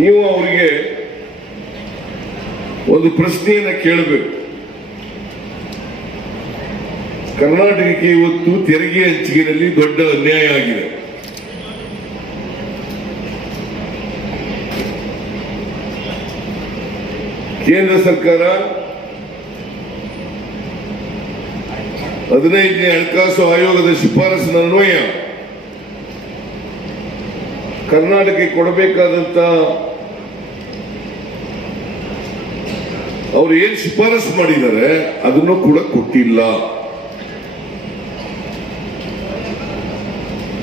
ನೀವು ಅವರಿಗೆ ಒಂದು ಪ್ರಶ್ನೆಯನ್ನ ಕೇಳಬೇಕು. ಕರ್ನಾಟಕಕ್ಕೆ ಇವತ್ತು ತೆರಿಗೆ ಹಂಚಿಕೆಯಲ್ಲಿ ದೊಡ್ಡ ಅನ್ಯಾಯ ಆಗಿದೆ. ಕೇಂದ್ರ ಸರ್ಕಾರ ಹದಿನೈದನೇ ಹಣಕಾಸು ಆಯೋಗದ ಶಿಫಾರಸಿನ ಅನ್ವಯ. ಕರ್ನಾಟಕಕ್ಕೆ ಕೊಡಬೇಕಾದಂತ ಅವರು ಏನ್ ಶಿಫಾರಸು ಮಾಡಿದ್ದಾರೆ, ಅದನ್ನು ಕೂಡ ಕೊಟ್ಟಿಲ್ಲ.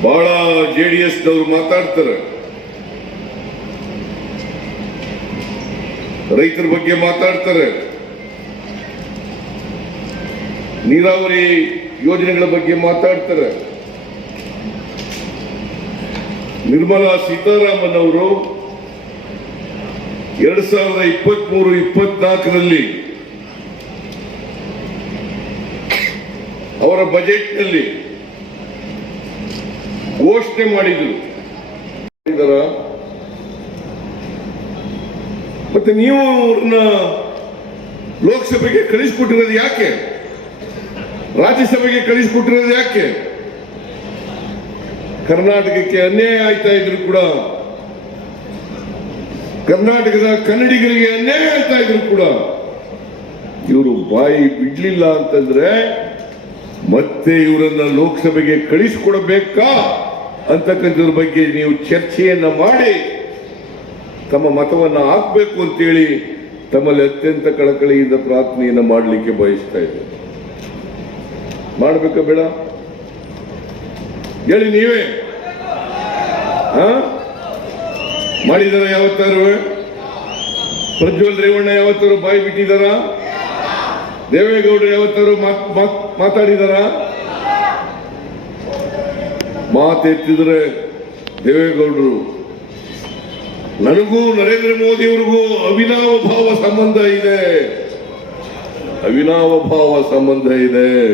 ಬಹಳ ಜೆ ಡಿ ಎಸ್ನವರು ಮಾತಾಡ್ತಾರೆ. ರೈತರ ಬಗ್ಗೆ ಮಾತಾಡ್ತಾರೆ. ನೀರಾವರಿ ಯೋಜನೆಗಳ ಬಗ್ಗೆ ಮಾತಾಡ್ತಾರೆ. ನಿರ್ಮಲಾ ಸೀತಾರಾಮನ್ ಅವರು ಎರಡ್ ಸಾವಿರದ ಇಪ್ಪತ್ಮೂರು, ಇಪ್ಪತ್ನಾಲ್ಕರಲ್ಲಿ ಅವರ ಬಜೆಟ್ನಲ್ಲಿ ಘೋಷಣೆ ಮಾಡಿದ್ರು. ಮತ್ತೆ ನೀವು ಅವ್ರನ್ನ ಲೋಕಸಭೆಗೆ ಕಳಿಸ್ಕೊಟ್ಟಿರೋದು ಯಾಕೆ? ರಾಜ್ಯಸಭೆಗೆ ಕಳಿಸ್ಕೊಟ್ಟಿರೋದು ಯಾಕೆ? ಕರ್ನಾಟಕಕ್ಕೆ ಅನ್ಯಾಯ ಆಯ್ತಾ ಇದ್ರು ಕೂಡ ಕರ್ನಾಟಕದ ಕನ್ನಡಿಗರಿಗೆ ಅನ್ಯಾಯ ಹೇಳ್ತಾ ಇದ್ರು ಕೂಡ. ಇವರು ಬಾಯಿ ಬಿಡ್ಲಿಲ್ಲ ಅಂತಂದ್ರೆ ಮತ್ತೆ ಇವರನ್ನ ಲೋಕಸಭೆಗೆ ಕಳಿಸಿಕೊಡಬೇಕಾ ಅಂತಕ್ಕಂಥದ್ರ ಬಗ್ಗೆ ನೀವು ಚರ್ಚೆಯನ್ನ ಮಾಡಿ, ತಮ್ಮ ಮತವನ್ನ ಹಾಕ್ಬೇಕು ಅಂತೇಳಿ ತಮ್ಮಲ್ಲಿ ಅತ್ಯಂತ ಕಳಕಳಿಯಿಂದ ಪ್ರಾರ್ಥನೆಯನ್ನು ಮಾಡಲಿಕ್ಕೆ ಬಯಸ್ತಾ ಇದ್ದೆ. ಮಾಡಬೇಕಾ ಬೇಡ? ಹೇಳಿ ನೀವೇ. ಹಾ? ಮಾಡಿದಾರ ಯಾವತ್ತಾರು? ಪ್ರಜ್ವಲ್ ರೇವಣ್ಣ ಯಾವತ್ತಾರು ಬಾಯಿ ಬಿಟ್ಟಿದಾರ? ದೇವೇಗೌಡರು ಯಾವತ್ತಾರು ಮಾತ್- ಮಾತ್- ಮಾತಾಡಿದಾರ? ಮಾತೆತ್ತಿದ್ರೆ ದೇವೇಗೌಡರು, ನನಗೂ ನರೇಂದ್ರ ಮೋದಿ ಅವ್ರಿಗೂ ಅವಿನಾವ ಭಾವ ಸಂಬಂಧ ಇದೆ. ಅವಿನಾವ ಭಾವ ಸಂಬಂಧ ಇದೆ.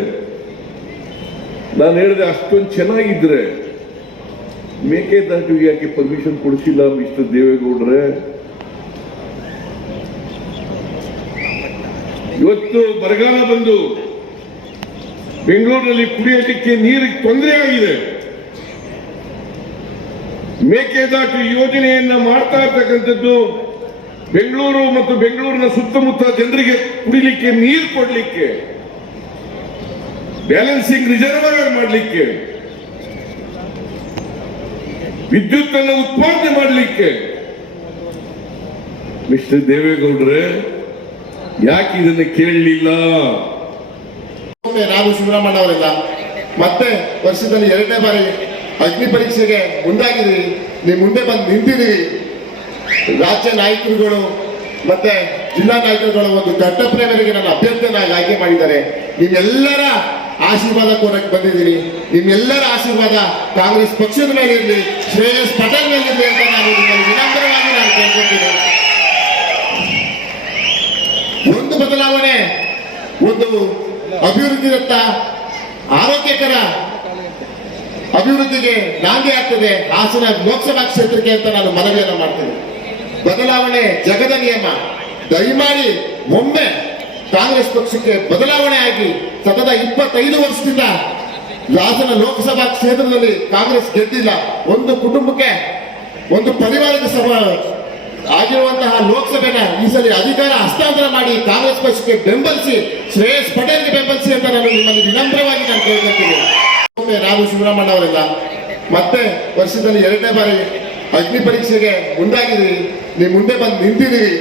ನಾನು ಹೇಳಿದೆ ಅಷ್ಟೊಂದು ಚೆನ್ನಾಗಿದ್ರೆ ಮೇಕೆದಾಟುಗೆ ಯಾಕೆ ಪರ್ಮಿಷನ್ ಕೊಡಿಸಿಲ್ಲ ಮಿಸ್ಟರ್ ದೇವೇಗೌಡ್ರೆ. ಇವತ್ತು ಬರಗಾಲ ಬಂದು ಬೆಂಗಳೂರಿನಲ್ಲಿ ಕುಡಿಯೋದಕ್ಕೆ ನೀರಿಗೆ ತೊಂದರೆ ಆಗಿದೆ. ಮೇಕೆದಾಟು ಯೋಜನೆಯನ್ನ ಮಾಡ್ತಾ ಇರ್ತಕ್ಕಂಥದ್ದು ಬೆಂಗಳೂರು ಮತ್ತು ಬೆಂಗಳೂರಿನ ಸುತ್ತಮುತ್ತ ಜನರಿಗೆ ಕುಡಿಲಿಕ್ಕೆ ನೀರು ಕೊಡಲಿಕ್ಕೆ ಬ್ಯಾಲೆನ್ಸಿಂಗ್ ರಿಸರ್ವರ್ ಮಾಡಲಿಕ್ಕೆ. ವಿದ್ಯುತ್ ಅನ್ನು ಉತ್ಪಾದನೆ ಮಾಡಲಿಕ್ಕೆ. ಮಿಸ್ಟರ್ ದೇವೇಗೌಡ್ರೆ, ಯಾಕೆ ಇದನ್ನು ಕೇಳಲಿಲ್ಲ? ನಾವು ಅವರಿಲ್ಲ ಅವರೆಲ್ಲ ಮತ್ತೆ ವರ್ಷದಲ್ಲಿ ಎರಡನೇ ಬಾರಿ ಅಗ್ನಿ ಪರೀಕ್ಷೆಗೆ ಮುಂದಾಗಿದ್ದೀವಿ ನೀವು ಮುಂದೆ ಬಂದು ನಿಂತಿದ್ದೀವಿ ರಾಜ್ಯ ನಾಯಕರುಗಳು ಮತ್ತೆ ಜಿಲ್ಲಾ ನಾಯಕರುಗಳು ಒಂದು ದೊಡ್ಡ ಪ್ರೇಮರಿಗೆ ನನ್ನ ಅಭ್ಯರ್ಥಿಯನ್ನಾಗಿ ಆಯ್ಕೆ ಮಾಡಿದ್ದಾರೆ. ನಿಮ್ಮೆಲ್ಲರ ಆಶೀರ್ವಾದ ಕೊಡಕ್ಕೆ ಬಂದಿದ್ದೀನಿ. ನಿಮ್ಮೆಲ್ಲರ ಆಶೀರ್ವಾದ ಕಾಂಗ್ರೆಸ್ ಪಕ್ಷದ ಮೇಲೆ ಇರಲಿ, ಶ್ರೇಯಸ್ ಪಟೇಲ್ ಮೇಲೆ ಇರಲಿ ಅಂತ ನಾನು ನಿಮ್ಮಲ್ಲಿ ವಿನಮ್ರವಾಗಿ ನಾನು ಕೇಳ್ಕೊತೀನಿ ಒಂದು ಬದಲಾವಣೆ, ಒಂದು ಅಭಿವೃದ್ಧಿದತ್ತ ಆರೋಗ್ಯಕರ ಅಭಿವೃದ್ಧಿಗೆ ನಾಂದಿ ಆಗ್ತದೆ ಹಾಸನ ಲೋಕಸಭಾ ಕ್ಷೇತ್ರಕ್ಕೆ ಅಂತ ನಾನು ಮನವಿಯನ್ನು ಮಾಡ್ತೇನೆ. ಬದಲಾವಣೆ ಜಗದ ನಿಯಮ. ದಯಮಾಡಿ ಒಮ್ಮೆ ಕಾಂಗ್ರೆಸ್ ಪಕ್ಷಕ್ಕೆ ಬದಲಾವಣೆ ಆಗಿ ಸತತ ಇಪ್ಪತ್ತೈದು ವರ್ಷದಿಂದ ಹಾಸನ ಲೋಕಸಭಾ ಕ್ಷೇತ್ರದಲ್ಲಿ ಕಾಂಗ್ರೆಸ್ ಗೆದ್ದಿಲ್ಲ. ಒಂದು ಕುಟುಂಬಕ್ಕೆ, ಒಂದು ಪರಿವಾರದ ಸಭ ಆಗಿರುವಂತಹ ಲೋಕಸಭೆನ ಈ ಸಲ ಅಧಿಕಾರ ಹಸ್ತಾಂತರ ಮಾಡಿ ಕಾಂಗ್ರೆಸ್ ಪಕ್ಷಕ್ಕೆ ಬೆಂಬಲಿಸಿ, ಶ್ರೇಯಸ್ ಪಟೇಲ್ಗೆ ಬೆಂಬಲಿಸಿ ಅಂತ ನಾನು ನಿಮ್ಮಲ್ಲಿ ವಿನಮ್ರವಾಗಿ ನಾನು ಕೇಳ್ಕೊಳ್ತೀನಿ. ಒಮ್ಮೆ ರಾಘು ಶಿವರಾಮಣ್ಣ ಅವರೆಲ್ಲ ಮತ್ತೆ ವರ್ಷದಲ್ಲಿ ಎರಡನೇ ಬಾರಿ ಅಗ್ನಿ ಪರೀಕ್ಷೆಗೆ ಮುಂದಾಗಿದ್ದೀರಿ. ನೀವು ಮುಂದೆ ಬಂದು ನಿಂತಿದ್ದೀರಿ.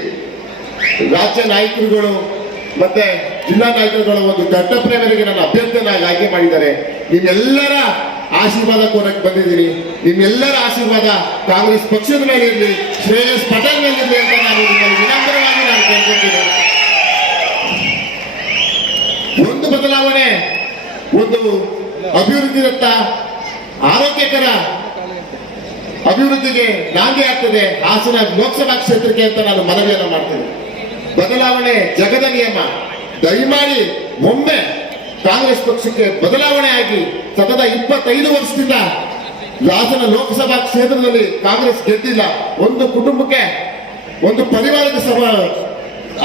ರಾಜ್ಯ ನಾಯಕರುಗಳು ಮತ್ತೆ ಜಿಲ್ಲಾ ನಾಯಕರುಗಳ ಒಂದು ದೊಡ್ಡ ಪ್ರೇಮರಿಗೆ ನನ್ನ ಅಭ್ಯರ್ಥಿಯನ್ನಾಗಿ ಆಯ್ಕೆ ಮಾಡಿದ್ದಾರೆ. ನಿಮ್ಮೆಲ್ಲರ ಆಶೀರ್ವಾದ ಕೋರಕ್ಕೆ ಬಂದಿದ್ದೀನಿ. ನಿಮ್ಮೆಲ್ಲರ ಆಶೀರ್ವಾದ ಕಾಂಗ್ರೆಸ್ ಪಕ್ಷದ ಮೇಲೆ ಇರಲಿ, ಶ್ರೇಯಸ್ ಪಟೇಲ್ ಮೇಲೆ ಇರಲಿ ಅಂತ ನಾನು ವಿನಮ್ರವಾಗಿ ನಾನು ಕೇಳ್ಕೊತೀನಿ ಒಂದು ಬದಲಾವಣೆ, ಒಂದು ಅಭಿವೃದ್ಧಿದತ್ತ ಆರೋಗ್ಯಕರ ಅಭಿವೃದ್ಧಿಗೆ ನಾಂದಿ ಆಗ್ತದೆ ಹಾಸನ ಲೋಕಸಭಾ ಕ್ಷೇತ್ರಕ್ಕೆ ಅಂತ ನಾನು ಮನವಿಯನ್ನು ಮಾಡ್ತೇನೆ. ಬದಲಾವಣೆ ಜಗದ ನಿಯಮ. ದಯಮಾಡಿ ಒಮ್ಮೆ ಕಾಂಗ್ರೆಸ್ ಪಕ್ಷಕ್ಕೆ ಬದಲಾವಣೆ ಆಗಿ ಸತತ ಇಪ್ಪತ್ತೈದು ವರ್ಷದಿಂದ ಹಾಸನ ಲೋಕಸಭಾ ಕ್ಷೇತ್ರದಲ್ಲಿ ಕಾಂಗ್ರೆಸ್ ಗೆದ್ದಿಲ್ಲ. ಒಂದು ಕುಟುಂಬಕ್ಕೆ, ಒಂದು ಪರಿವಾರದ ಸಭಾ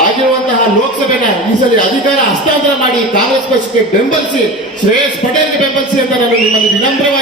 ಆಗಿರುವಂತಹ ಲೋಕಸಭೆನ ಈ ಸಲ ಅಧಿಕಾರ ಹಸ್ತಾಂತರ ಮಾಡಿ ಕಾಂಗ್ರೆಸ್ ಪಕ್ಷಕ್ಕೆ ಬೆಂಬಲಿಸಿ, ಶ್ರೇಯಸ್ ಪಟೇಲ್ಗೆ ಬೆಂಬಲಿಸಿ ಅಂತ ನಾನು ನಿಮ್ಮಲ್ಲಿ ವಿನಮ್ರವಾಗಿ